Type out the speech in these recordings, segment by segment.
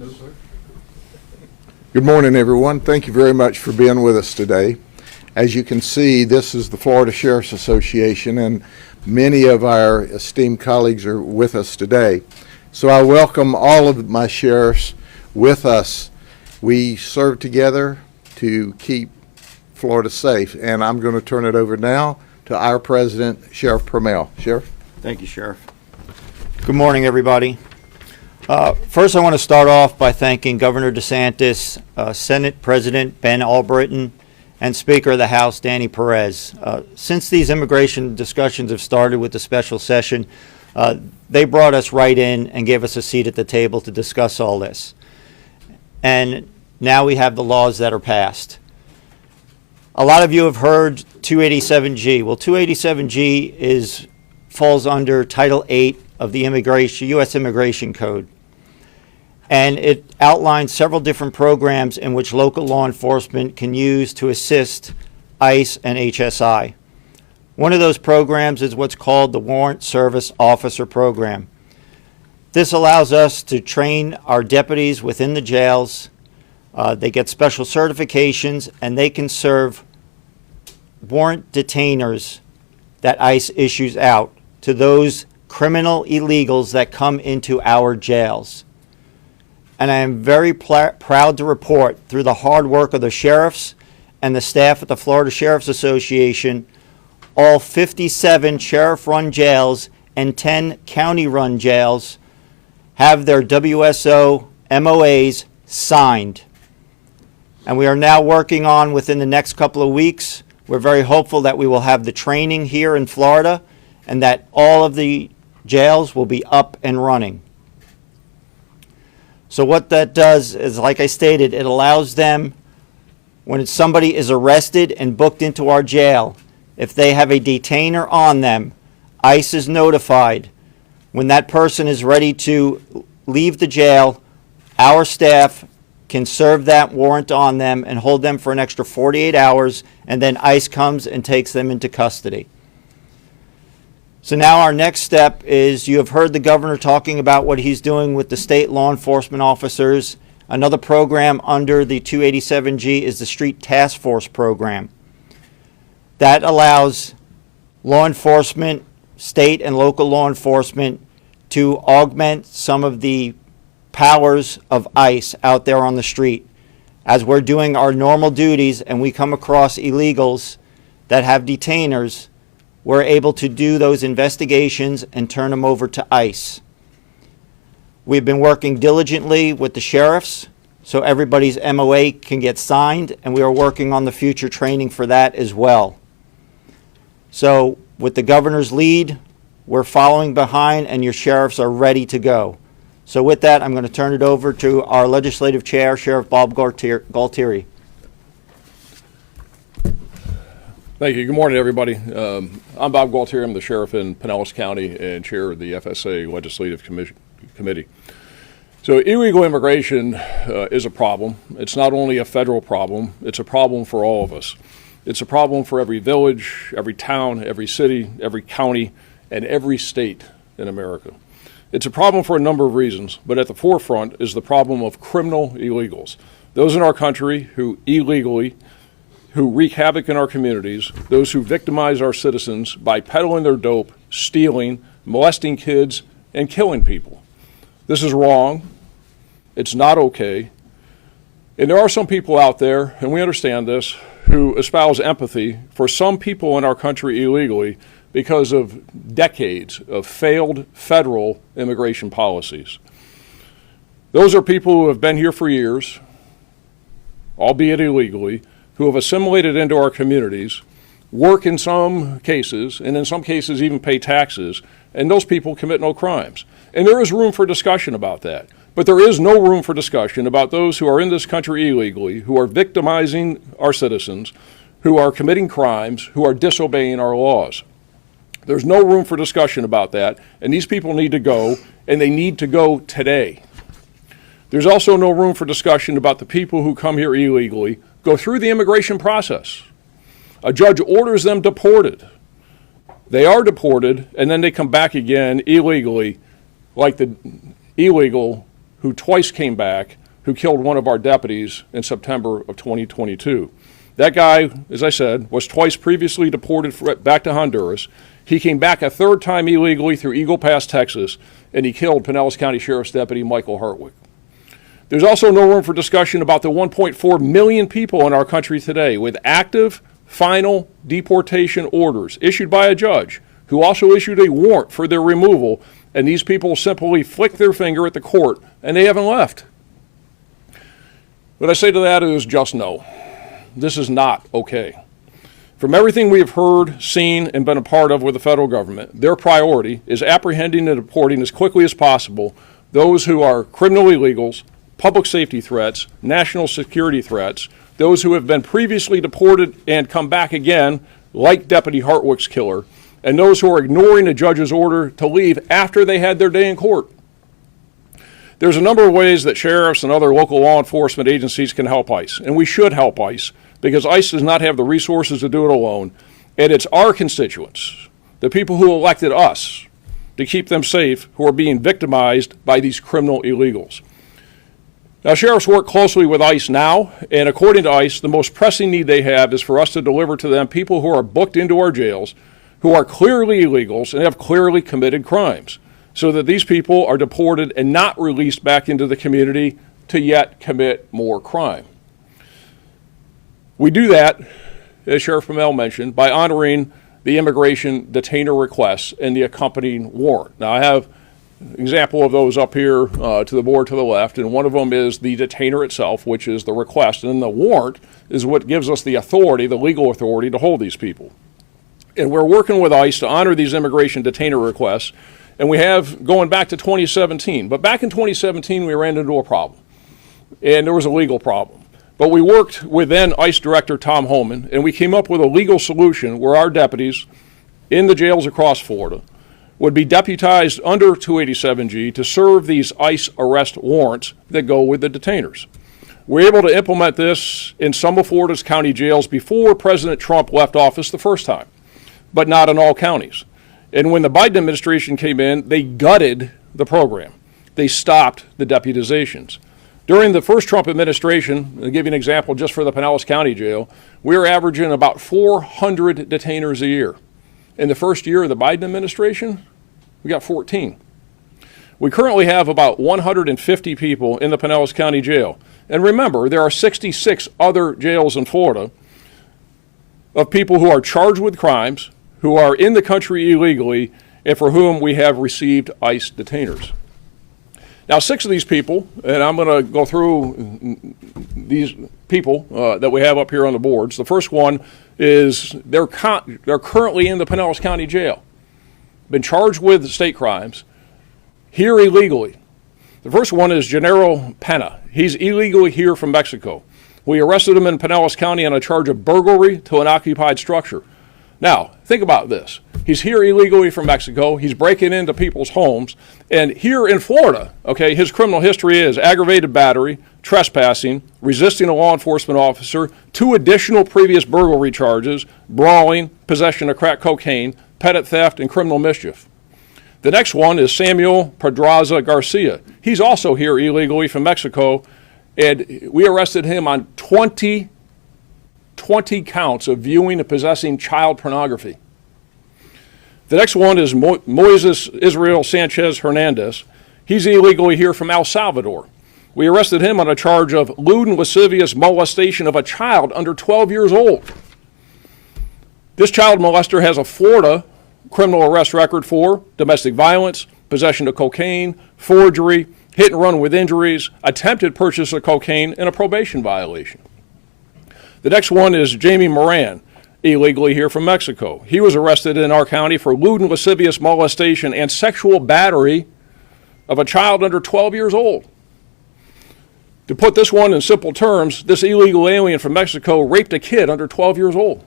No, sir. Good morning, everyone. Thank you very much for being with us today. As you can see, this is the Florida Sheriff's Association, and many of our esteemed colleagues are with us today. So I welcome all of my sheriffs with us. We serve together to keep Florida safe, and I'm going to turn it over now to our president, Sheriff Permel. Sheriff? Thank you, Sheriff. Good morning, everybody. First, I want to start off by thanking Governor DeSantis, Senate President Ben Albritton, and Speaker of the House Danny Perez. Since these immigration discussions have started with the special session, they brought us right in and gave us a seat at the table to discuss all this. And now we have the laws that are passed. A lot of you have heard 287G. Well, 287G falls under Title 8 of the U.S. Immigration Code. And it outlines several different programs in which local law enforcement can use to assist ICE and HSI. One of those programs is what's called the Warrant Service Officer Program. This allows us to train our deputies within the jails. They get special certifications, and they can serve warrant detainers that ICE issues out to those criminal illegals that come into our jails. And I am very proud to report, through the hard work of the sheriffs and the staff at the Florida Sheriff's Association, all 57 sheriff-run jails and 10 county-run jails have their WSO MOAs signed. And we are now working on, within the next couple of weeks, we're very hopeful that we will have the training here in Florida and that all of the jails will be up and running. So what that does is, like I stated, it allows them, when somebody is arrested and booked into our jail, if they have a detainer on them, ICE is notified. When that person is ready to leave the jail, our staff can serve that warrant on them and hold them for an extra 48 hours, and then ICE comes and takes them into custody. So now our next step is, you have heard the governor talking about what he's doing with the state law enforcement officers. Another program under the 287G is the Street Task Force program. That allows law enforcement, state and local law enforcement, to augment some of the powers of ICE out there on the street. As we're doing our normal duties and we come across illegals that have detainers, we're able to do those investigations and turn them over to ICE. We've been working diligently with the sheriffs so everybody's MOA can get signed, and we are working on the future training for that as well. So with the governor's lead, we're following behind, and your sheriffs are ready to go. So with that, I'm going to turn it over to our legislative chair, Sheriff Bob Galtieri. Thank you. Good morning, everybody. I'm Bob Galtieri. I'm the sheriff in Pinellas County and chair of the FSA Legislative Committee. So illegal immigration is a problem. It's not only a federal problem, it's a problem for all of us. It's a problem for every village, every town, every city, every county, and every state in America. It's a problem for a number of reasons, but at the forefront is the problem of criminal illegals. Those in our country who wreak havoc in our communities, those who victimize our citizens by peddling their dope, stealing, molesting kids, and killing people. This is wrong. It's not okay. And there are some people out there, and we understand this, who espouse empathy for some people in our country illegally because of decades of failed federal immigration policies. Those are people who have been here for years, albeit illegally, who have assimilated into our communities, work in some cases, and in some cases even pay taxes, and those people commit no crimes. And there is room for discussion about that. But there is no room for discussion about those who are in this country illegally, who are victimizing our citizens, who are committing crimes, who are disobeying our laws. There's no room for discussion about that, and these people need to go, and they need to go today. There's also no room for discussion about the people who come here illegally, go through the immigration process. A judge orders them deported. They are deported, and then they come back again illegally, like the illegal who twice came back, who killed one of our deputies in September of 2022. That guy, as I said, was twice previously deported back to Honduras. He came back a third time illegally through Eagle Pass, Texas, and he killed Pinellas County Sheriff's Deputy Michael Hartwick. There's also no room for discussion about the 1.4 million people in our country today with active final deportation orders issued by a judge who also issued a warrant for their removal, and these people simply flick their finger at the court and they haven't left. What I say to that is just no. This is not okay. From everything we have heard, seen, and been a part of with the federal government, their priority is apprehending and deporting as quickly as possible those who are criminal illegals, public safety threats, national security threats, those who have been previously deported and come back again, like Deputy Hartwick's killer, and those who are ignoring a judge's order to leave after they had their day in court. There's a number of ways that sheriffs and other local law enforcement agencies can help ICE, and we should help ICE, because ICE does not have the resources to do it alone, and it's our constituents, the people who elected us, to keep them safe, who are being victimized by these criminal illegals. Now, sheriffs work closely with ICE now, and according to ICE, the most pressing need they have is for us to deliver to them people who are booked into our jails, who are clearly illegals and have clearly committed crimes, so that these people are deported and not released back into the community to yet commit more crime. We do that, as Sheriff Pimmel mentioned, by honoring the immigration detainer requests and the accompanying warrant. Now, I have an example of those up here to the board to the left, and one of them is the detainer itself, which is the request, and then the warrant is what gives us the authority, the legal authority, to hold these people. And we're working with ICE to honor these immigration detainer requests, and we have going back to 2017. But back in 2017, we ran into a problem, and there was a legal problem. But we worked with then ICE Director Tom Homan, and we came up with a legal solution where our deputies in the jails across Florida would be deputized under 287G to serve these ICE arrest warrants that go with the detainers. We're able to implement this in some of Florida's county jails before President Trump left office the first time, but not in all counties. And when the Biden administration came in, they gutted the program. They stopped the deputizations. During the first Trump administration, I'll give you an example just for the Pinellas County Jail, we were averaging about 400 detainers a year. In the first year of the Biden administration, we got 14. We currently have about 150 people in the Pinellas County Jail. And remember, there are 66 other jails in Florida of people who are charged with crimes, who are in the country illegally, and for whom we have received ICE detainers. Now, 6 of these people, and I'm going to go through these people that we have up here on the boards. The first one is they're currently in the Pinellas County Jail, been charged with state crimes, here illegally. The first one is Gennaro Pena. He's illegally here from Mexico. We arrested him in Pinellas County on a charge of burglary to an occupied structure. Now, think about this. He's here illegally from Mexico. He's breaking into people's homes. And here in Florida, okay, his criminal history is aggravated battery, trespassing, resisting a law enforcement officer, 2 additional previous burglary charges, brawling, possession of crack cocaine, petty theft, and criminal mischief. The next one is Samuel Pedraza Garcia. He's also here illegally from Mexico, and we arrested him on 20 counts of viewing and possessing child pornography. The next one is Moises Israel Sanchez Hernandez. He's illegally here from El Salvador. We arrested him on a charge of lewd and lascivious molestation of a child under 12 years old. This child molester has a Florida criminal arrest record for domestic violence, possession of cocaine, forgery, hit and run with injuries, attempted purchase of cocaine, and a probation violation. The next one is Jamie Moran, illegally here from Mexico. He was arrested in our county for lewd and lascivious molestation and sexual battery of a child under 12 years old. To put this one in simple terms, this illegal alien from Mexico raped a kid under 12 years old.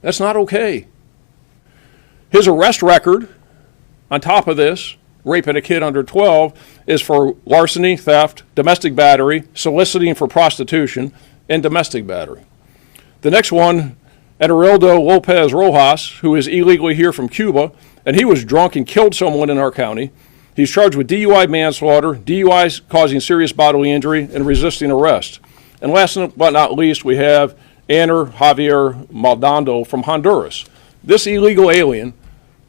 That's not okay. His arrest record, on top of this, raping a kid under 12, is for larceny, theft, domestic battery, soliciting for prostitution, and domestic battery. The next one, Eduardo Lopez Rojas, who is illegally here from Cuba, and he was drunk and killed someone in our county. He's charged with DUI manslaughter, DUI causing serious bodily injury, and resisting arrest. And last but not least, we have Aner Javier Maldonado from Honduras. This illegal alien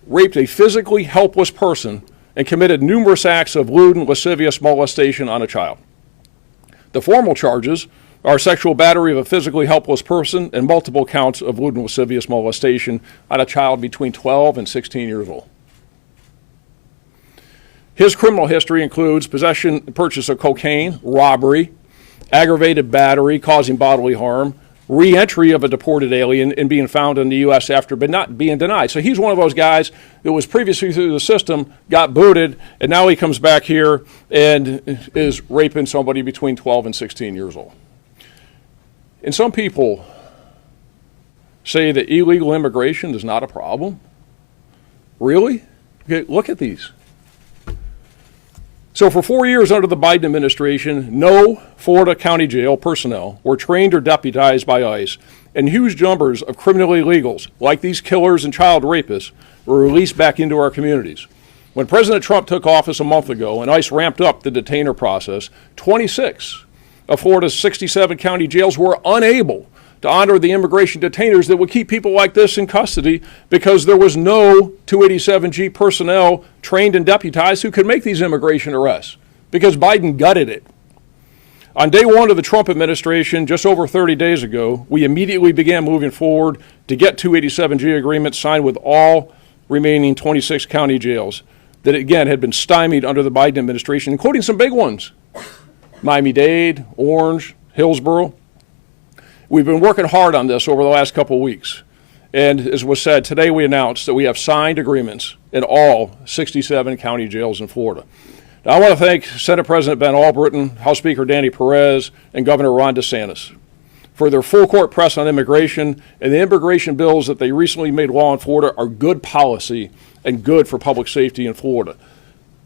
raped a physically helpless person and committed numerous acts of lewd and lascivious molestation on a child. The formal charges are sexual battery of a physically helpless person and multiple counts of lewd and lascivious molestation on a child between 12 and 16 years old. His criminal history includes possession and purchase of cocaine, robbery, aggravated battery causing bodily harm, re-entry of a deported alien and being found in the U.S. after but not being denied. So he's one of those guys that was previously through the system, got booted, and now he comes back here and is raping somebody between 12 and 16 years old. And some people say that illegal immigration is not a problem. Really? Okay, look at these. So for 4 years under the Biden administration, no Florida County Jail personnel were trained or deputized by ICE, and huge numbers of criminal illegals, like these killers and child rapists, were released back into our communities. When President Trump took office a month ago and ICE ramped up the detainer process, 26 of Florida's 67 county jails were unable to honor the immigration detainers that would keep people like this in custody because there was no 287G personnel trained and deputized who could make these immigration arrests because Biden gutted it. On day one of the Trump administration, just over 30 days ago, we immediately began moving forward to get 287G agreements signed with all remaining 26 county jails that, again, had been stymied under the Biden administration, including some big ones, Miami-Dade, Orange, Hillsborough. We've been working hard on this over the last couple of weeks. And as was said, today we announced that we have signed agreements in all 67 county jails in Florida. Now, I want to thank Senate President Ben Albritton, House Speaker Danny Perez, and Governor Ron DeSantis for their full court press on immigration, and the immigration bills that they recently made law in Florida are good policy and good for public safety in Florida.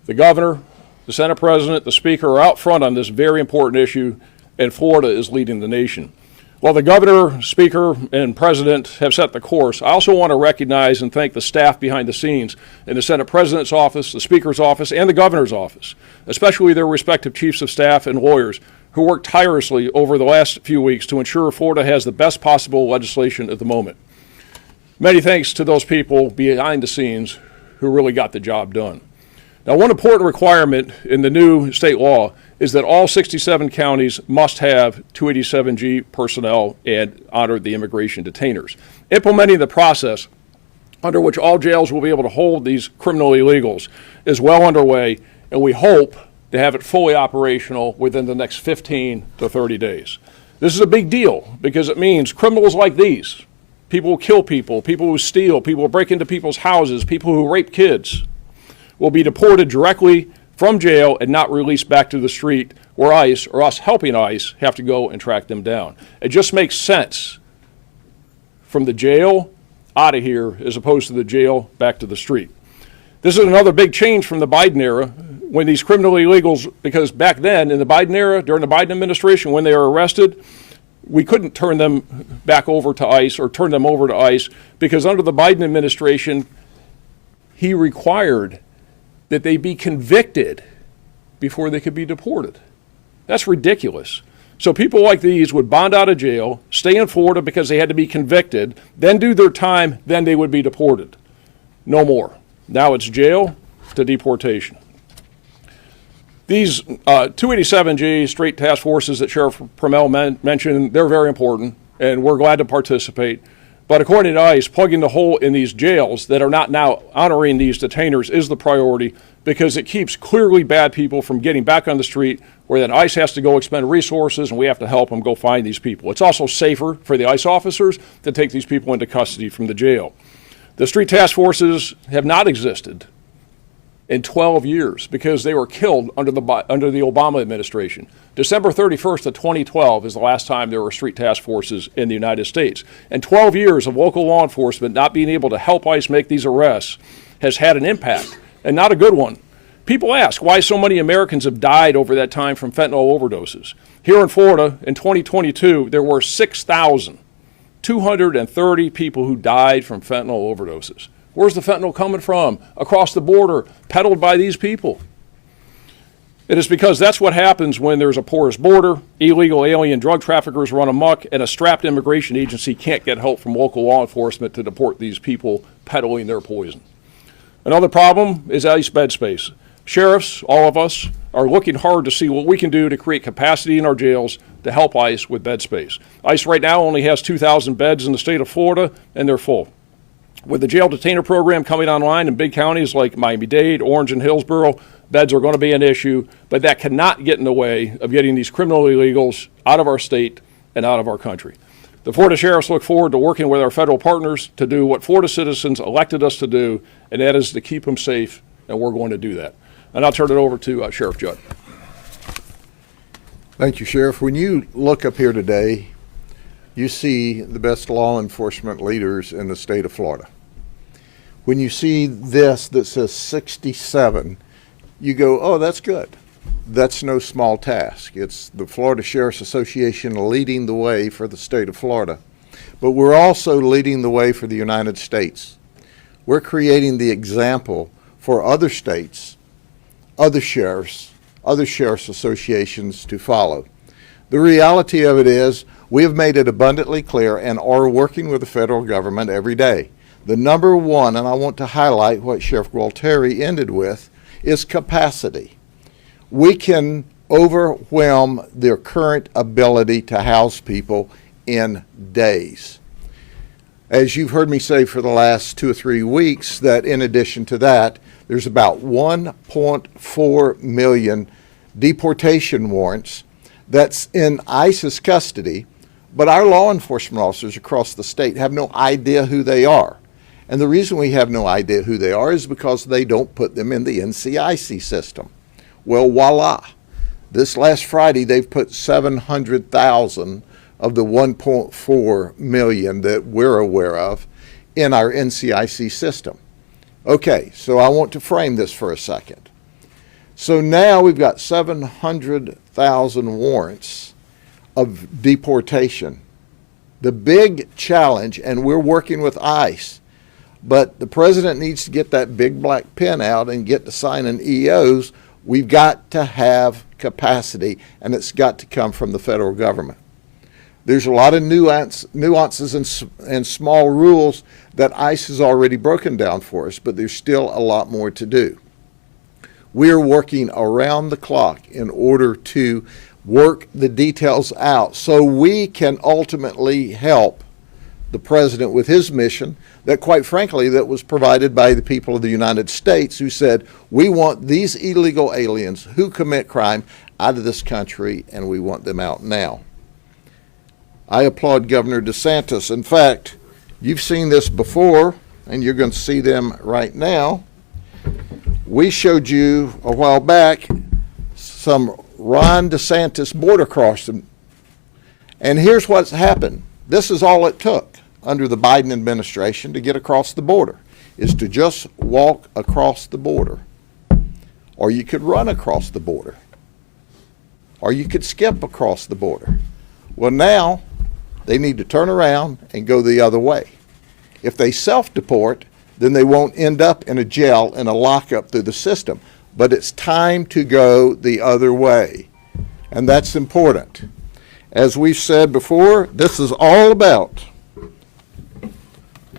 The governor, the Senate President, the Speaker are out front on this very important issue, and Florida is leading the nation. While the governor, speaker, and president have set the course, I also want to recognize and thank the staff behind the scenes in the Senate President's office, the Speaker's office, and the governor's office, especially their respective chiefs of staff and lawyers who worked tirelessly over the last few weeks to ensure Florida has the best possible legislation at the moment. Many thanks to those people behind the scenes who really got the job done. Now, one important requirement in the new state law is that all 67 counties must have 287G personnel and honor the immigration detainers. Implementing the process under which all jails will be able to hold these criminal illegals is well underway, and we hope to have it fully operational within the next 15 to 30 days. This is a big deal because it means criminals like these, people who kill people, people who steal, people who break into people's houses, people who rape kids, will be deported directly from jail and not released back to the street where ICE, or us helping ICE, have to go and track them down. It just makes sense from the jail out of here as opposed to the jail back to the street. This is another big change from the Biden era when these criminal illegals, because back then in the Biden era, during the Biden administration, when they were arrested, we couldn't turn them back over to ICE or turn them over to ICE because under the Biden administration, he required that they be convicted before they could be deported. That's ridiculous. So people like these would bond out of jail, stay in Florida because they had to be convicted, then do their time, then they would be deported. No more. Now it's jail to deportation. These 287G straight task forces that Sheriff Promell mentioned, they're very important, and we're glad to participate. But according to ICE, plugging the hole in these jails that are not now honoring these detainers is the priority because it keeps clearly bad people from getting back on the street where then ICE has to go expend resources and we have to help them go find these people. It's also safer for the ICE officers to take these people into custody from the jail. The street task forces have not existed in 12 years because they were killed under the Obama administration. December 31st of 2012 is the last time there were street task forces in the United States. And 12 years of local law enforcement not being able to help ICE make these arrests has had an impact, and not a good one. People ask why so many Americans have died over that time from fentanyl overdoses. Here in Florida, in 2022, there were 6,230 people who died from fentanyl overdoses. Where's the fentanyl coming from? Across the border, peddled by these people. It is because that's what happens when there's a porous border, illegal alien drug traffickers run amok, and a strapped immigration agency can't get help from local law enforcement to deport these people peddling their poison. Another problem is ICE bed space. Sheriffs, all of us, are looking hard to see what we can do to create capacity in our jails to help ICE with bed space. ICE right now only has 2,000 beds in the state of Florida, and they're full. With the jail detainer program coming online in big counties like Miami-Dade, Orange, and Hillsborough, beds are going to be an issue, but that cannot get in the way of getting these criminal illegals out of our state and out of our country. The Florida Sheriffs look forward to working with our federal partners to do what Florida citizens elected us to do, and that is to keep them safe, and we're going to do that. And I'll turn it over to Sheriff Judd. Thank you, Sheriff. When you look up here today, you see the best law enforcement leaders in the state of Florida. When you see this that says 67, you go, oh, that's good. That's no small task. It's the Florida Sheriff's Association leading the way for the state of Florida. But we're also leading the way for the United States. We're creating the example for other states, other sheriffs associations to follow. The reality of it is we have made it abundantly clear and are working with the federal government every day. The number one, and I want to highlight what Sheriff Gualtieri ended with, is capacity. We can overwhelm their current ability to house people in days. As you've heard me say for the last 2 or 3 weeks, that in addition to that, there's about 1.4 million deportation warrants that's in ICE's custody, but our law enforcement officers across the state have no idea who they are. And the reason we have no idea who they are is because they don't put them in the NCIC system. Well, voila. This last Friday, they've put 700,000 of the 1.4 million that we're aware of in our NCIC system. Okay, so I want to frame this for a second. So now we've got 700,000 warrants of deportation. The big challenge, and we're working with ICE, but the president needs to get that big black pen out and get to signing EOs. We've got to have capacity, and it's got to come from the federal government. There's a lot of nuances and small rules that ICE has already broken down for us, but there's still a lot more to do. We are working around the clock in order to work the details out so we can ultimately help the president with his mission that, quite frankly, that was provided by the people of the United States who said, we want these illegal aliens who commit crime out of this country, and we want them out now. I applaud Governor DeSantis. In fact, you've seen this before, and you're going to see them right now. We showed you a while back some Ron DeSantis border crossing, and here's what's happened. This is all it took under the Biden administration to get across the border, is to just walk across the border. Or you could run across the border. Or you could skip across the border. Well, now they need to turn around and go the other way. If they self-deport, then they won't end up in a jail and a lockup through the system. But it's time to go the other way. And that's important. As we've said before, this is all about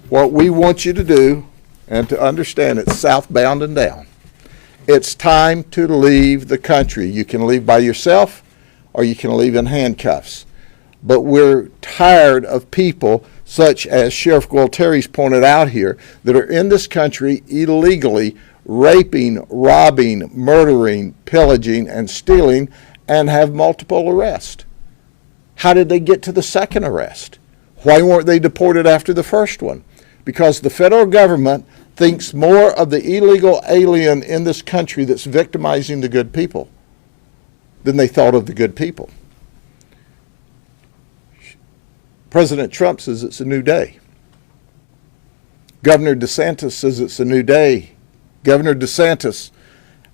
what we want you to do and to understand it's southbound and down. It's time to leave the country. You can leave by yourself or you can leave in handcuffs. But we're tired of people such as Sheriff Gualtieri's pointed out here that are in this country illegally raping, robbing, murdering, pillaging, and stealing and have multiple arrests. How did they get to the second arrest? Why weren't they deported after the first one? Because the federal government thinks more of the illegal alien in this country that's victimizing the good people than they thought of the good people. President Trump says it's a new day. Governor DeSantis says it's a new day. Governor DeSantis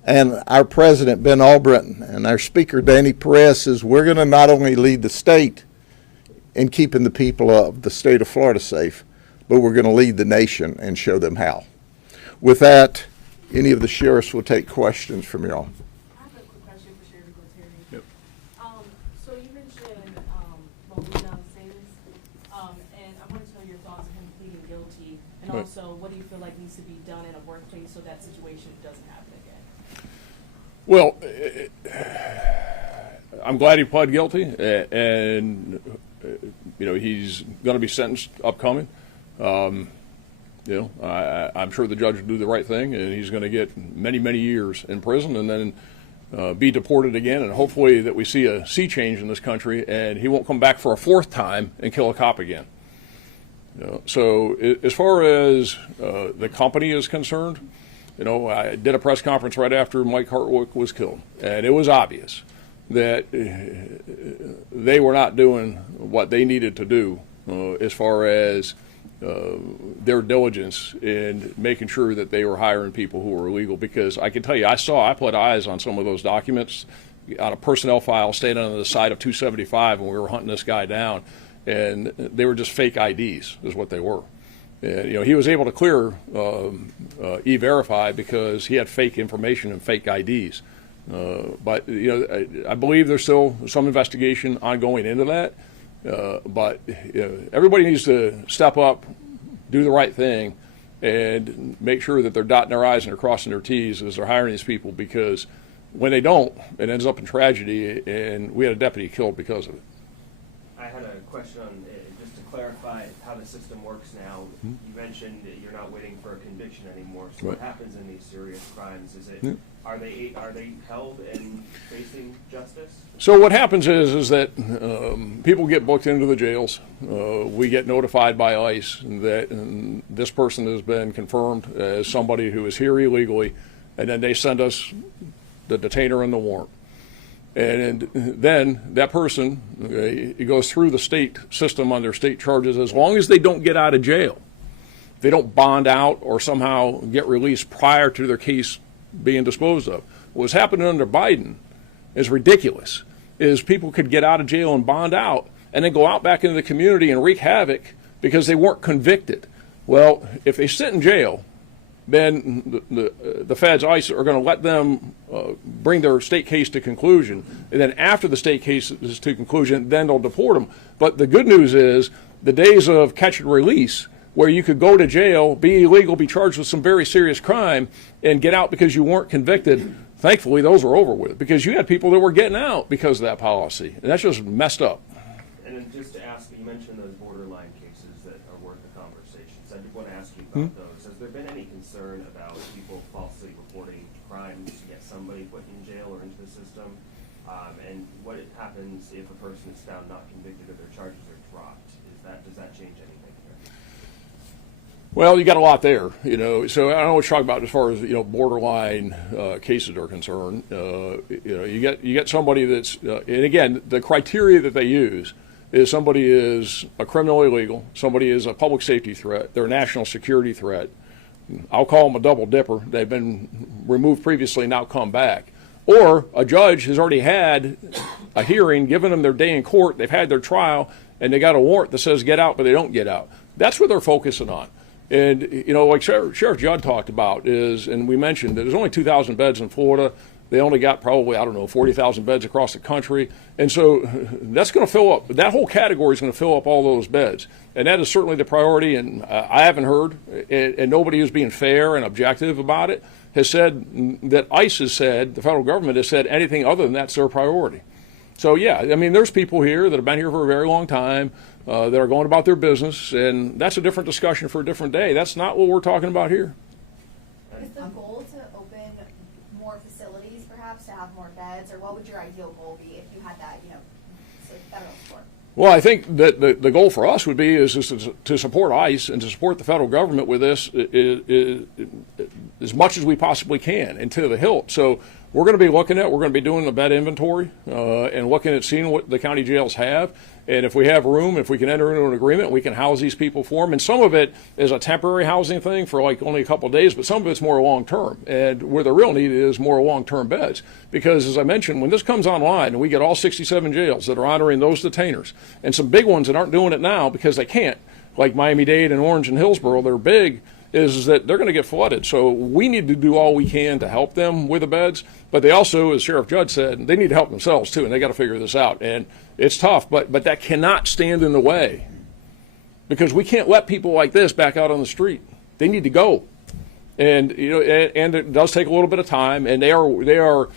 and our president, Ben Albritton, and our speaker, Danny Perez, says we're going to not only lead the state in keeping the people of the state of Florida safe, but we're going to lead the nation and show them how. With that, any of the sheriffs will take questions from y'all. I have a quick question. Right. also, what do you feel like needs to be done in a workplace so that situation doesn't happen again? Well, I'm glad he pled guilty, and he's going to be sentenced upcoming. I'm sure the judge will do the right thing, and he's going to get many, many years in prison, and then be deported again. And hopefully that we see a sea change in this country, and he won't come back for a fourth time and kill a cop again. So as far as the company is concerned, I did a press conference right after Mike Hartwick was killed, and it was obvious that they were not doing what they needed to do as far as their diligence in making sure that they were hiring people who were illegal. Because I can tell you, I put eyes on some of those documents on a personnel file standing on the side of 275 when we were hunting this guy down, and they were just fake IDs is what they were. And, he was able to clear E-Verify because he had fake information and fake IDs. But I believe there's still some investigation ongoing into that. But everybody needs to step up, do the right thing, and make sure that they're dotting their I's and they're crossing their T's as they're hiring these people, because when they don't, it ends up in tragedy, and we had a deputy killed because of it. I had a question on, just to clarify how the system works now. You mentioned that you're not waiting for a conviction anymore. So Right. what happens in these serious crimes? Is it Yeah. are they held and facing justice? So what happens is that people get booked into the jails. We get notified by ICE that this person has been confirmed as somebody who is here illegally, and then they send us the detainer and the warrant. And then that person it goes through the state system on their state charges as long as they don't get out of jail. They don't bond out or somehow get released prior to their case being disposed of. What's happening under Biden is ridiculous. Is people could get out of jail and bond out and then go out back into the community and wreak havoc because they weren't convicted. Well, if they sit in jail, then the feds, ICE, are going to let them bring their state case to conclusion. And then after the state case is to conclusion, then they'll deport them. But the good news is the days of catch and release, where you could go to jail, be illegal, be charged with some very serious crime, and get out because you weren't convicted, thankfully those are over with, because you had people that were getting out because of that policy. And that's just messed up. And then just to ask, you mentioned those borderline cases that are worth the conversation. So I did want to ask you about those. Has there been any concern about people falsely reporting crimes to get somebody put in jail or into the system? And what happens if a person is found not convicted or their charges are dropped? Does that change anything here? Well, you got a lot there, So I don't know what you're talking about as far as borderline cases are concerned. You get somebody that's, and again, the criteria that they use is somebody is a criminal illegal, somebody is a public safety threat, they're a national security threat. I'll call them a double dipper. They've been removed previously, now come back. Or a judge has already had a hearing, given them their day in court, they've had their trial, and they got a warrant that says get out, but they don't get out. That's what they're focusing on. And, like Sheriff Judd talked about is, and we mentioned that there's only 2,000 beds in Florida. They only got probably, 40,000 beds across the country. And so that's going to fill up, that whole category is going to fill up all those beds. And that is certainly the priority. And I haven't heard, and nobody who's being fair and objective about it has said that ICE has said, the federal government has said anything other than that's their priority. So, yeah, there's people here that have been here for a very long time that are going about their business, and that's a different discussion for a different day. That's not what we're talking about here. Is the goal to open more facilities, perhaps, to have more beds, or what would your ideal goal be if you had that, federal support? Well, I think that the goal for us would be is to support ICE and to support the federal government with this as much as we possibly can and to the hilt. So we're going to be we're going to be doing a bed inventory and looking at seeing what the county jails have. And if we have room, if we can enter into an agreement, we can house these people for them. And some of it is a temporary housing thing for only a couple of days, but some of it's more long-term. And where the real need is more long-term beds. Because as I mentioned, when this comes online and we get all 67 jails that are honoring those detainers, and some big ones that aren't doing it now because they can't, like Miami-Dade and Orange and Hillsborough, they're big, is that they're going to get flooded. So we need to do all we can to help them with the beds, but they also, as Sheriff Judd said, they need to help themselves too, and they got to figure this out. And it's tough, but that cannot stand in the way, because we can't let people like this back out on the street. they need to go. And and it does take a little bit of time, and they are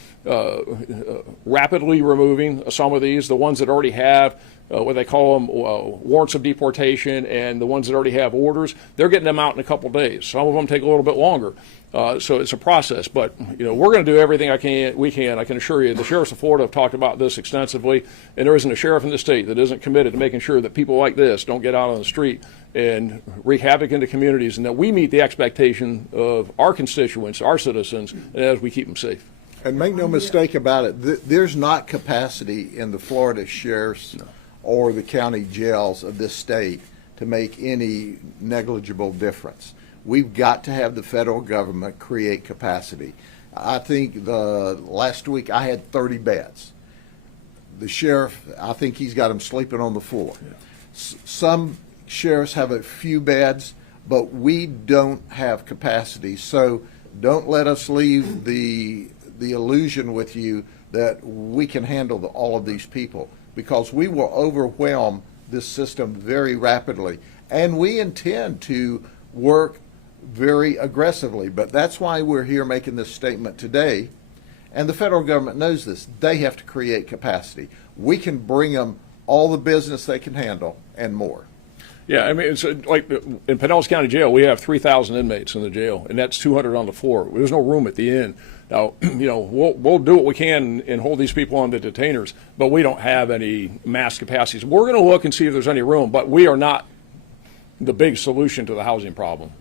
rapidly removing some of these. The ones that already have what they call them warrants of deportation, and the ones that already have orders, they're getting them out in a couple days. Some of them take a little bit longer, so it's a process. But we're going to do everything we can. I can assure you, the sheriffs of Florida have talked about this extensively, and there isn't a sheriff in the state that isn't committed to making sure that people like this don't get out on the street and wreak havoc in the communities, and that we meet the expectation of our constituents, our citizens, and as we keep them safe. And make no mistake about it, there's not capacity in the Florida sheriffs or the county jails of this state to make any negligible difference. We've got to have the federal government create capacity. I think the last week I had 30 beds. The sheriff, I think he's got them sleeping on the floor. Yeah. Some sheriffs have a few beds, but we don't have capacity. So don't let us leave the illusion with you that we can handle all of these people, because we will overwhelm this system very rapidly. And we intend to work very aggressively, but that's why we're here making this statement today. And the federal government knows this. They have to create capacity. We can bring them all the business they can handle and more. Yeah, I mean, it's like in Pinellas County Jail, we have 3,000 inmates in the jail, and that's 200 on the floor. There's no room at the inn. Now, we'll do what we can and hold these people on the detainers, but we don't have any mass capacities. We're going to look and see if there's any room, but we are not the big solution to the housing problem.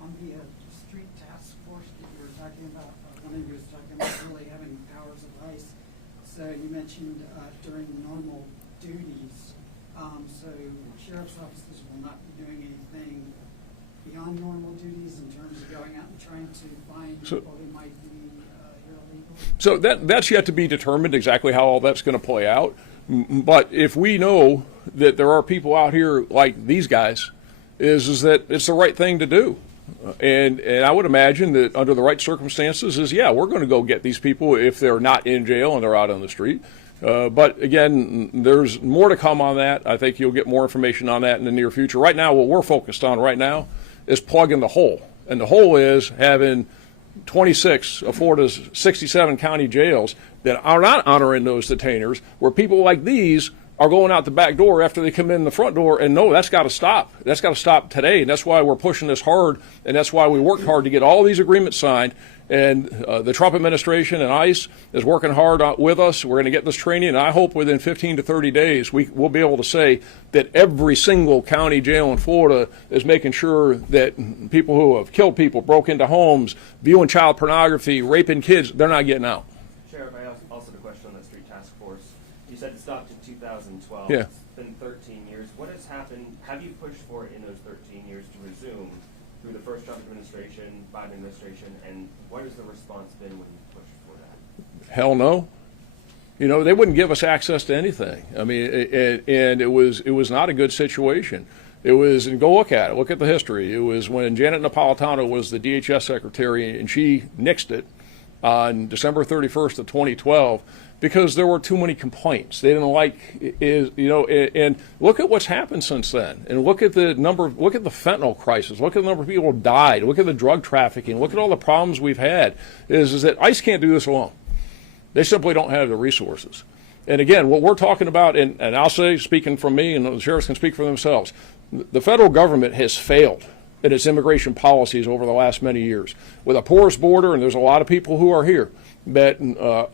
On the street task force that you were talking about, one of you was talking about really having powers of ICE. So you mentioned during normal duties, so sheriff's offices will not be doing anything beyond normal duties in terms of going out and trying to find people who might be illegal? So that's yet to be determined exactly how all that's going to play out. But if we know that there are people out here like these guys, is that it's the right thing to do. And I would imagine that under the right circumstances we're going to go get these people if they're not in jail and they're out on the street. But again, there's more to come on that. I think you'll get more information on that in the near future. Right now, what we're focused on right now is plugging the hole. And the hole is having 26 of Florida's 67 county jails that are not honoring those detainers, where people like these are going out the back door after they come in the front door. And no, that's got to stop. That's got to stop today. And that's why we're pushing this hard. And that's why we worked hard to get all these agreements signed. And the Trump administration and ICE is working hard with us. We're going to get this training. And I hope within 15 to 30 days, we'll be able to say that every single county jail in Florida is making sure that people who have killed people, broke into homes, viewing child pornography, raping kids, they're not getting out. Sheriff, I also had a question on the street task force. You said it stopped in 2012. Yeah. It's been 13 years. What has happened? Have you pushed for it in those 13 years to resume through the first Trump administration, Biden administration, and what has the response been when you pushed for that? Hell no. They wouldn't give us access to anything. I mean, and it was not a good situation. It was, and go look at it. Look at the history. It was when Janet Napolitano was the DHS secretary, and she nixed it on December 31st of 2012 because there were too many complaints. They didn't like, and look at what's happened since then. And look at the fentanyl crisis. Look at the number of people who died. Look at the drug trafficking. Look at all the problems we've had. Is that ICE can't do this alone. They simply don't have the resources. And again, what we're talking about, and I'll say, speaking from me, and the sheriffs can speak for themselves, the federal government has failed in its immigration policies over the last many years. With a porous border, and there's a lot of people who are here that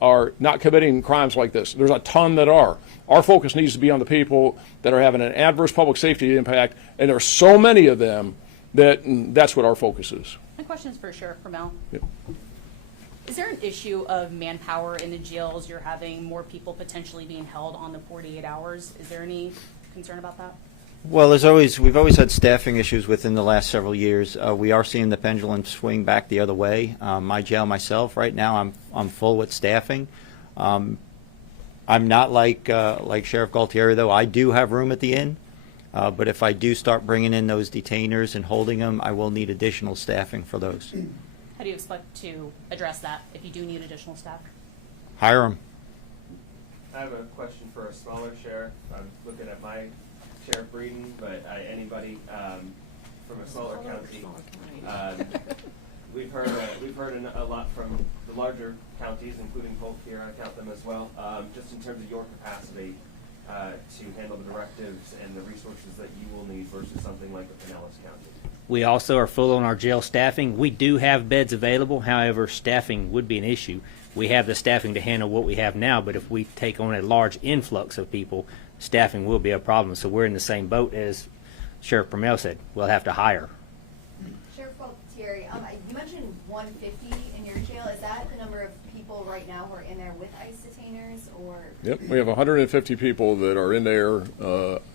are not committing crimes like this. There's a ton that are. Our focus needs to be on the people that are having an adverse public safety impact, and there are so many of them that that's what our focus is. My question is for Sheriff Kermel. Yep. Is there an issue of manpower in the jails? You're having more people potentially being held on the 48 hours. Is there any concern about that? Well, we've always had staffing issues within the last several years. We are seeing the pendulum swing back the other way. My jail myself, right now, I'm full with staffing. I'm not like Sheriff Galtieri, though. I do have room at the inn, but if I do start bringing in those detainers and holding them, I will need additional staffing for those. How do you expect to address that if you do need additional staff? Hire them. I have a question for a smaller sheriff. I'm looking at my Sheriff Breeden, but anybody. from a smaller county. We've heard a lot from the larger counties, including Polk here. I count them as well. Just in terms of your capacity to handle the directives and the resources that you will need versus something like the Pinellas County. We also are full on our jail staffing. We do have beds available. However, staffing would be an issue. We have the staffing to handle what we have now, but if we take on a large influx of people, staffing will be a problem. So we're in the same boat as Sheriff Permel said. We'll have to hire. Sheriff Gualtieri, you mentioned 150 in your jail. Is that the number of people right now who are in there with ICE detainers, or? Yep, we have 150 people that are in there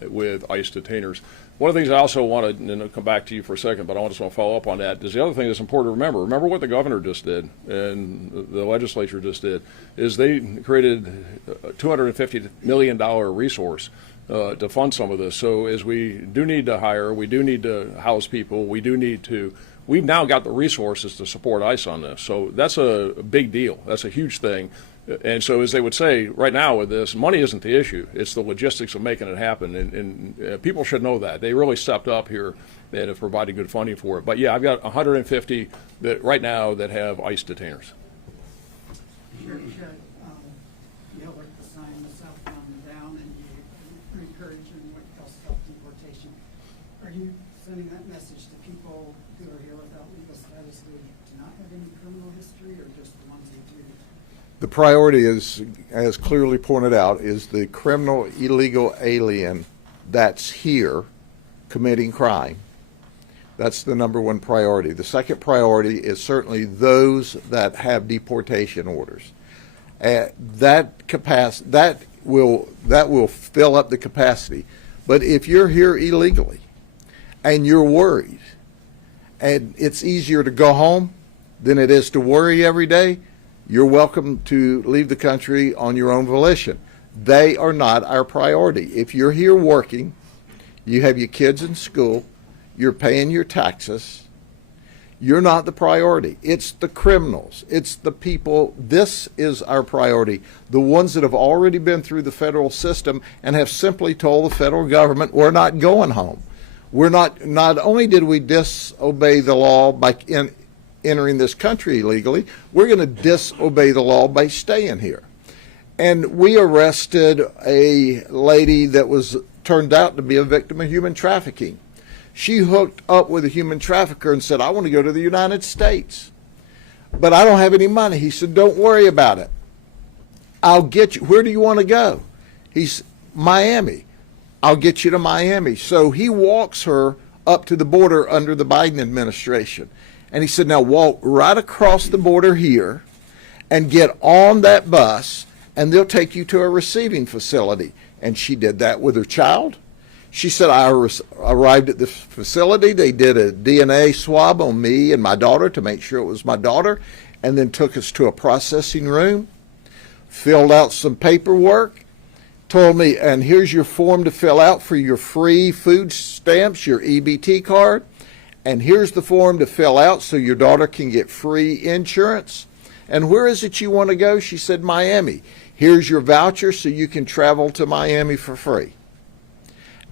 with ICE detainers. One of the things I also wanted, and I'll come back to you for a second, but I just want to follow up on that, is the other thing that's important to remember. Remember what the governor just did and the legislature just did, is they created a $250 million resource to fund some of this. So as we do need to hire, we do need to house people, we've now got the resources to support ICE on this. So that's a big deal. That's a huge thing. And so, as they would say, right now with this, money isn't the issue. It's the logistics of making it happen. And people should know that. They really stepped up here and have provided good funding for it. But, yeah, I've got 150 that right now that have ICE detainers. Sheriff Judd, you held the sign, the southbound down, and you encouraging what you call self-deportation. Are you sending that message to people who are here without legal status who do not have any criminal history, or just the ones who do? The priority is, as clearly pointed out, is the criminal illegal alien that's here committing crime. That's the number one priority. The second priority is certainly those that have deportation orders. That will fill up the capacity. But if you're here illegally and you're worried, and it's easier to go home than it is to worry every day, you're welcome to leave the country on your own volition. They are not our priority. If you're here working, you have your kids in school, you're paying your taxes, you're not the priority. It's the criminals. It's the people. This is our priority. The ones that have already been through the federal system and have simply told the federal government, we're not going home. Not only did we disobey the law by entering this country illegally, we're going to disobey the law by staying here. And we arrested a lady that was turned out to be a victim of human trafficking. She hooked up with a human trafficker and said, I want to go to the United States, but I don't have any money. He said, don't worry about it. I'll get you. Where do you want to go? He's Miami. I'll get you to Miami. So he walks her up to the border under the Biden administration. And he said, now walk right across the border here and get on that bus, and they'll take you to a receiving facility. And she did that with her child. She said, I arrived at the facility. They did a DNA swab on me and my daughter to make sure it was my daughter, and then took us to a processing room, filled out some paperwork, told me, and here's your form to fill out for your free food stamps, your EBT card. And here's the form to fill out so your daughter can get free insurance. And where is it you want to go? She said, Miami. Here's your voucher so you can travel to Miami for free.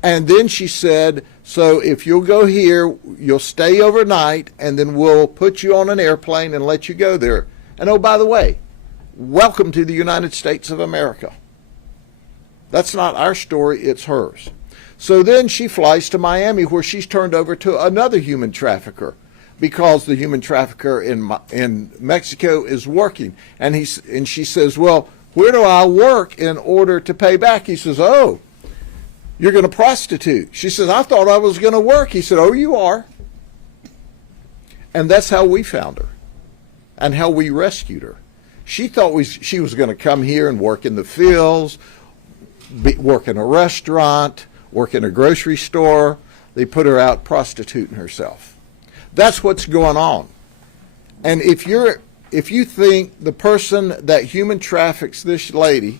And then she said, so if you'll go here, you'll stay overnight, and then we'll put you on an airplane and let you go there. And oh, by the way, welcome to the United States of America. That's not our story, it's hers. So then she flies to Miami, where she's turned over to another human trafficker, because the human trafficker in Mexico is working. And she says, well, where do I work in order to pay back? He says, oh, you're going to prostitute. She says, I thought I was going to work. He said, oh, you are. And that's how we found her and how we rescued her. She thought she was going to come here and work in the fields, work in a restaurant, work in a grocery store. They put her out prostituting herself. That's what's going on. And if you think the person that human traffics this lady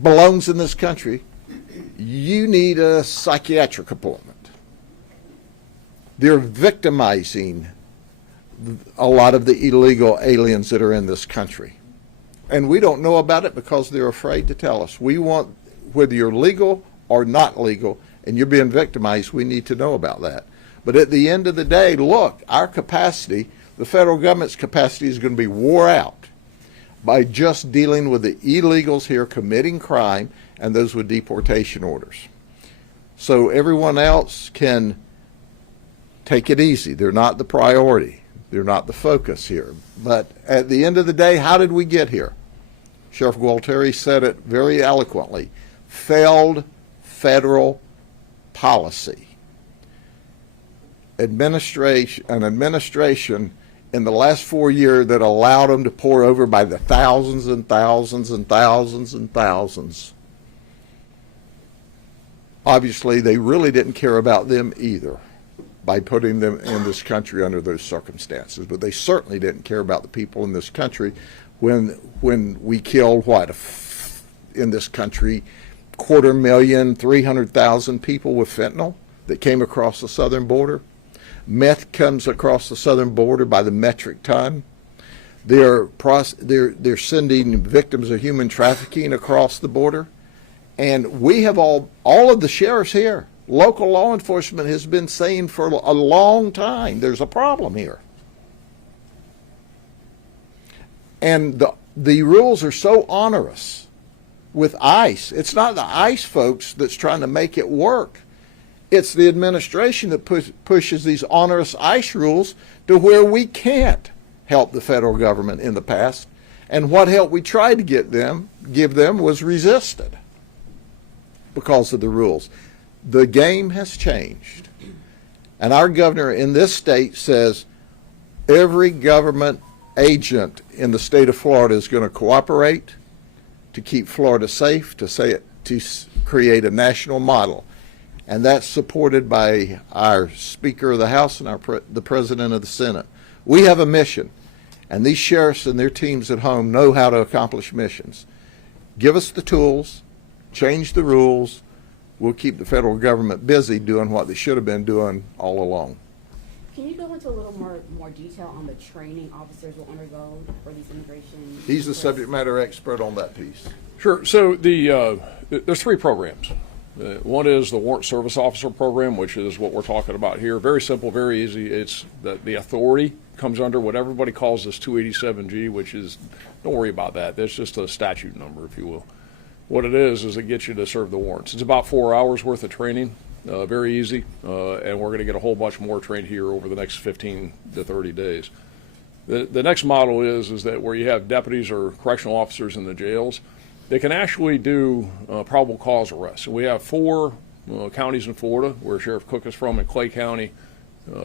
belongs in this country, you need a psychiatric appointment. They're victimizing a lot of the illegal aliens that are in this country. And we don't know about it because they're afraid to tell us. We want, whether you're legal or not legal, and you're being victimized, we need to know about that. But at the end of the day, look, our capacity, the federal government's capacity is going to be wore out by just dealing with the illegals here committing crime and those with deportation orders. So everyone else can take it easy. They're not the priority. They're not the focus here. But at the end of the day, how did we get here? Sheriff Gualtieri said it very eloquently. Failed federal policy. An administration in the last 4 years that allowed them to pour over by the thousands and thousands and thousands and thousands. Obviously, they really didn't care about them either by putting them in this country under those circumstances. But they certainly didn't care about the people in this country when we killed, in this country, 250,000, 300,000 people with fentanyl that came across the southern border. Meth comes across the southern border by the metric ton. They're sending victims of human trafficking across the border. And we have all of the sheriffs here, local law enforcement has been saying for a long time, there's a problem here. And the rules are so onerous with ICE. It's not the ICE folks that's trying to make it work. It's the administration that pushes these onerous ICE rules to where we can't help the federal government in the past. And what help we tried to give them was resisted because of the rules. The game has changed. And our governor in this state says every government agent in the state of Florida is going to cooperate to keep Florida safe, to create a national model. And that's supported by our Speaker of the House and the President of the Senate. We have a mission, and these sheriffs and their teams at home know how to accomplish missions. Give us the tools, change the rules, we'll keep the federal government busy doing what they should have been doing all along. Can you go into a little more detail on the training officers will undergo for these immigration? He's the subject matter expert on that piece. Sure. So there's 3 programs. One is the Warrant Service Officer Program, which is what we're talking about here. Very simple, very easy. It's the authority comes under what everybody calls this 287G, which is, don't worry about that. That's just a statute number, if you will. What it is it gets you to serve the warrants. It's about 4 hours worth of training, very easy, and we're going to get a whole bunch more trained here over the next 15 to 30 days. The next model is that where you have deputies or correctional officers in the jails, they can actually do probable cause arrests. So we have 4 counties in Florida where Sheriff Cook is from, in Clay County,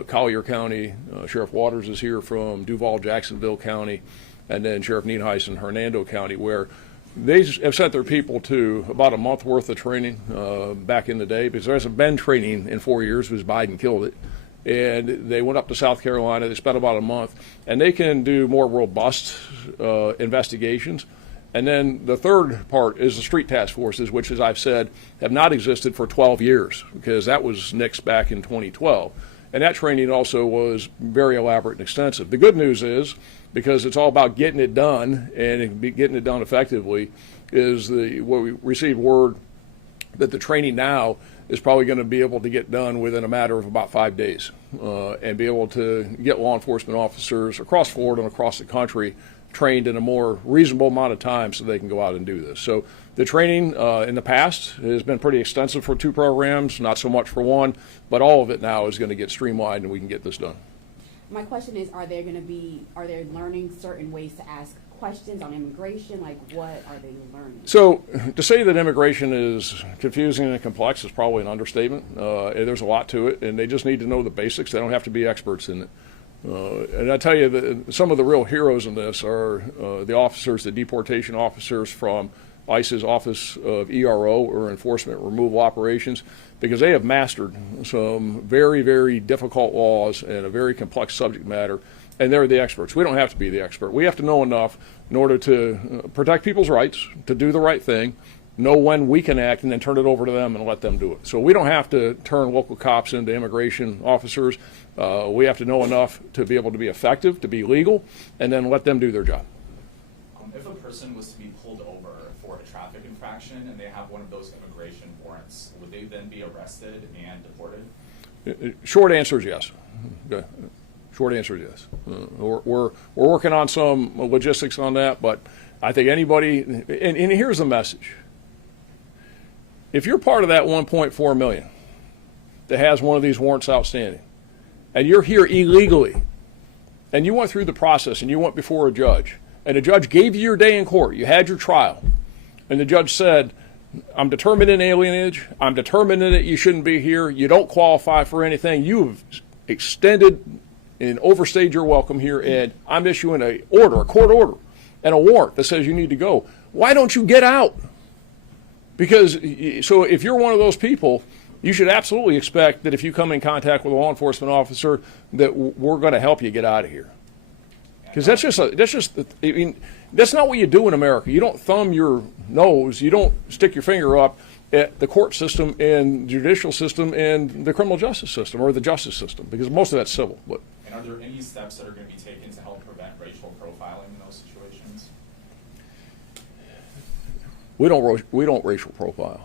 Collier County, Sheriff Waters is here from Duval, Jacksonville County, and then Sheriff Nienhuis in Hernando County, where they have sent their people to about a month worth of training back in the day, because there hasn't been training in 4 years because Biden killed it. And they went up to South Carolina, they spent about a month, and they can do more robust investigations. And then the third part is the street task forces, which, as I've said, have not existed for 12 years, because that was nixed back in 2012. And that training also was very elaborate and extensive. The good news is, because it's all about getting it done and getting it done effectively, is what we received word that the training now is probably going to be able to get done within a matter of about 5 days and be able to get law enforcement officers across Florida and across the country trained in a more reasonable amount of time so they can go out and do this. So the training in the past has been pretty extensive for 2 programs, not so much for 1, but all of it now is going to get streamlined and we can get this done. My question is, are they learning certain ways to ask questions on immigration? Like, what are they learning? So to say that immigration is confusing and complex is probably an understatement. There's a lot to it, and they just need to know the basics. They don't have to be experts in it. And I tell you that some of the real heroes in this are the officers, the deportation officers from ICE's Office of ERO, or Enforcement Removal Operations, because they have mastered some very, very difficult laws and a very complex subject matter, and they're the experts. We don't have to be the expert. We have to know enough in order to protect people's rights, to do the right thing, know when we can act, and then turn it over to them and let them do it. So we don't have to turn local cops into immigration officers. We have to know enough to be able to be effective, to be legal, and then let them do their job. If a person was to be pulled over for a traffic infraction and they have one of those immigration warrants, would they then be arrested and deported? Short answer is yes. Okay. Short answer is yes. We're working on some logistics on that, but I think anybody, and here's the message. If you're part of that 1.4 million that has one of these warrants outstanding, and you're here illegally, and you went through the process and you went before a judge, and the judge gave you your day in court, you had your trial, and the judge said, I'm determined in alienage, I'm determined that you shouldn't be here, you don't qualify for anything, you've extended and overstayed your welcome here, and I'm issuing a court order, and a warrant that says you need to go. Why don't you get out? Because, so if you're one of those people, you should absolutely expect that if you come in contact with a law enforcement officer, that we're going to help you get out of here. Because that's not what you do in America. You don't thumb your nose, you don't stick your finger up at the court system and judicial system and the criminal justice system or the justice system, because most of that's civil. But. And are there any steps that are going to be taken to help prevent racial profiling in those situations? We don't racial profile.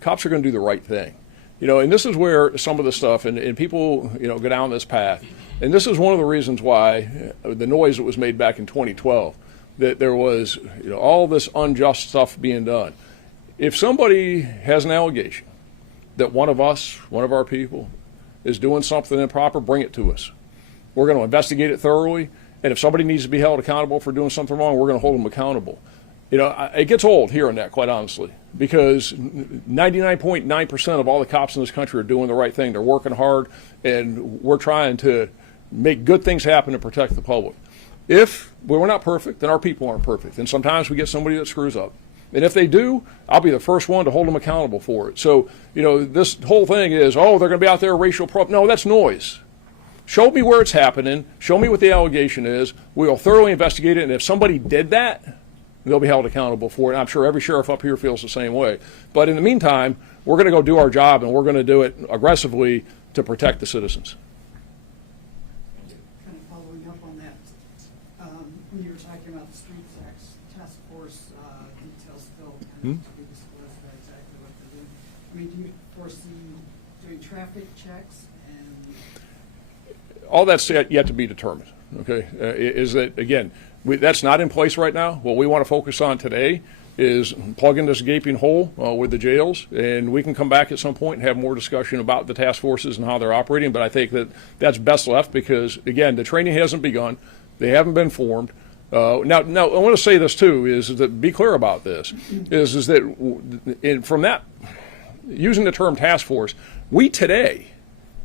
Cops are going to do the right thing. And this is where some of the stuff, and people, go down this path. And this is one of the reasons why the noise that was made back in 2012, that there was, all this unjust stuff being done. If somebody has an allegation that one of our people, is doing something improper, bring it to us. We're going to investigate it thoroughly. And if somebody needs to be held accountable for doing something wrong, we're going to hold them accountable. It gets old hearing that, quite honestly, because 99.9% of all the cops in this country are doing the right thing. They're working hard, and we're trying to make good things happen to protect the public. If we're not perfect, then our people aren't perfect. And sometimes we get somebody that screws up. And if they do, I'll be the first one to hold them accountable for it. So, this whole thing is, they're going to be out there racial No, that's noise. Show me where it's happening. Show me what the allegation is. We'll thoroughly investigate it. And if somebody did that, they'll be held accountable for it. I'm sure every sheriff up here feels the same way. But in the meantime, we're going to go do our job, and we're going to do it aggressively to protect the citizens. Kind of following up on that, when you were talking about the street task force details still kind of to be disclosed about exactly what they're doing. I mean, do you foresee doing traffic checks? All that's yet to be determined, okay? Is that, again, that's not in place right now. What we want to focus on today is plugging this gaping hole with the jails, and we can come back at some point and have more discussion about the task forces and how they're operating, but I think that that's best left because, again, the training hasn't begun. They haven't been formed. Now, I want to say this, too, is that be clear about this, is that from that, using the term task force, we today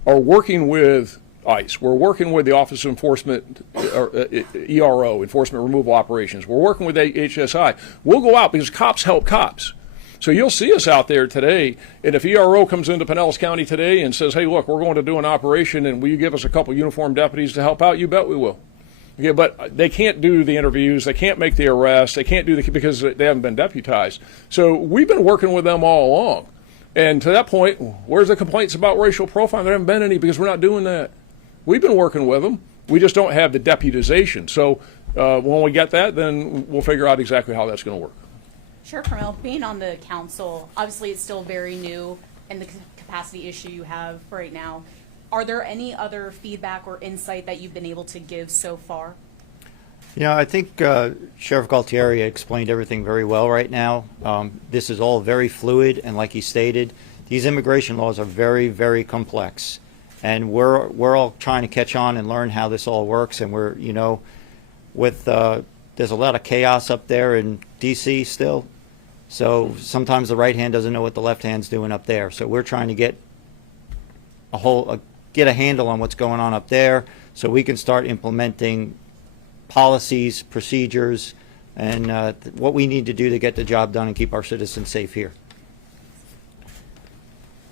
are working with ICE. We're working with the Office of Enforcement, ERO, Enforcement Removal Operations. We're working with HSI. We'll go out because cops help cops. So you'll see us out there today, and if ERO comes into Pinellas County today and says, hey, look, we're going to do an operation, and will you give us a couple uniformed deputies to help out? You bet we will. Okay, but they can't do the interviews. They can't make the arrests. They can't do because they haven't been deputized. So we've been working with them all along. And to that point, where's the complaints about racial profiling? There haven't been any because we're not doing that. We've been working with them. We just don't have the deputization. So when we get that, then we'll figure out exactly how that's going to work. Sure, Carmel, being on the council, obviously it's still very new and the capacity issue you have right now. Are there any other feedback or insight that you've been able to give so far? I think Sheriff Galtieri explained everything very well right now. This is all very fluid, and like he stated, these immigration laws are very, very complex. And we're all trying to catch on and learn how this all works. And we're, there's a lot of chaos up there in D.C. still. So sometimes the right hand doesn't know what the left hand's doing up there. So we're trying to get a handle on what's going on up there so we can start implementing policies, procedures, and what we need to do to get the job done and keep our citizens safe here.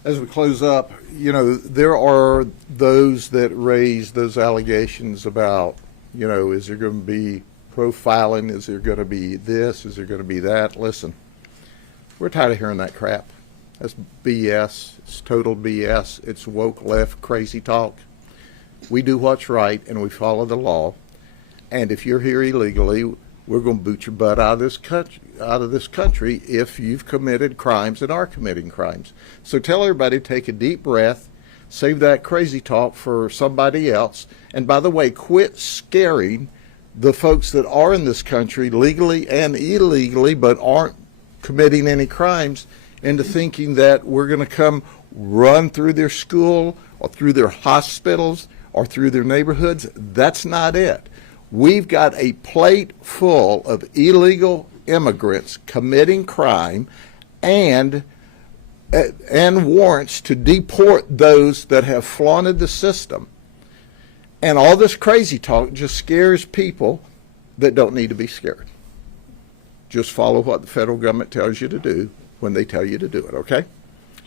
As we close up, there are those that raise those allegations about, is there going to be profiling? Is there going to be this? Is there going to be that? Listen, we're tired of hearing that crap. That's BS. It's total BS. It's woke left crazy talk. We do what's right and we follow the law. And if you're here illegally, we're going to boot your butt out of this country if you've committed crimes and are committing crimes. So tell everybody, take a deep breath, Save that crazy talk for somebody else. And by the way, quit scaring the folks that are in this country legally and illegally but aren't committing any crimes into thinking that we're going to come run through their school or through their hospitals or through their neighborhoods. That's not it. We've got a plate full of illegal immigrants committing crime and warrants to deport those that have flaunted the system. And all this crazy talk just scares people that don't need to be scared. Just follow what the federal government tells you to do when they tell you to do it, okay?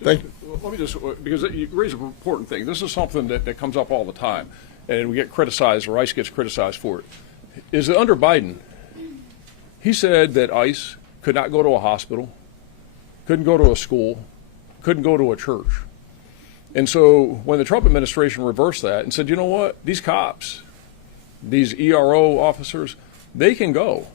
Thank you. Let me just, because you raise an important thing. This is something that comes up all the time, and we get criticized, or ICE gets criticized for it. Is that under Biden, he said that ICE could not go to a hospital, couldn't go to a school, couldn't go to a church. And so when the Trump administration reversed that and said, you know what, these cops, these ERO officers, they can go.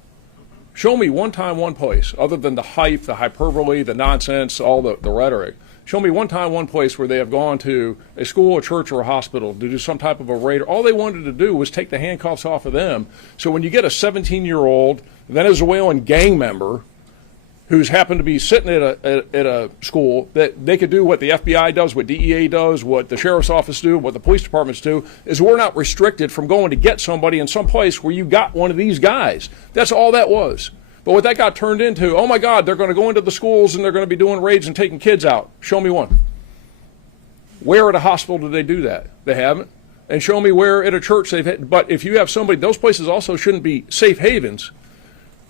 Show me one time, one place, other than the hype, the hyperbole, the nonsense, all the rhetoric. Show me one time, one place where they have gone to a school, a church, or a hospital to do some type of a raid. All they wanted to do was take the handcuffs off of them. So when you get a 17-year-old Venezuelan gang member who's happened to be sitting at a school, that they could do what the FBI does, what DEA does, what the sheriff's office do, what the police departments do, is we're not restricted from going to get somebody in some place where you got one of these guys. That's all that was. But what that got turned into, oh my God, they're going to go into the schools and they're going to be doing raids and taking kids out. Show me one. Where at a hospital do they do that? They haven't. And show me where at a church they've had. But if you have somebody, those places also shouldn't be safe havens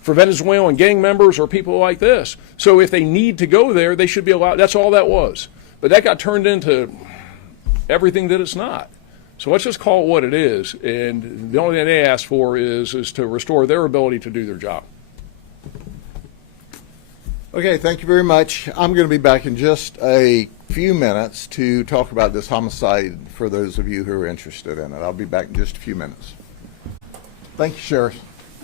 for Venezuelan gang members or people like this. So if they need to go there, they should be allowed. That's all that was. But that got turned into everything that it's not. So let's just call it what it is. And the only thing they ask for is to restore their ability to do their job. Okay, thank you very much. I'm going to be back in just a few minutes to talk about this homicide for those of you who are interested in it. I'll be back in just a few minutes. Thank you, Sheriff.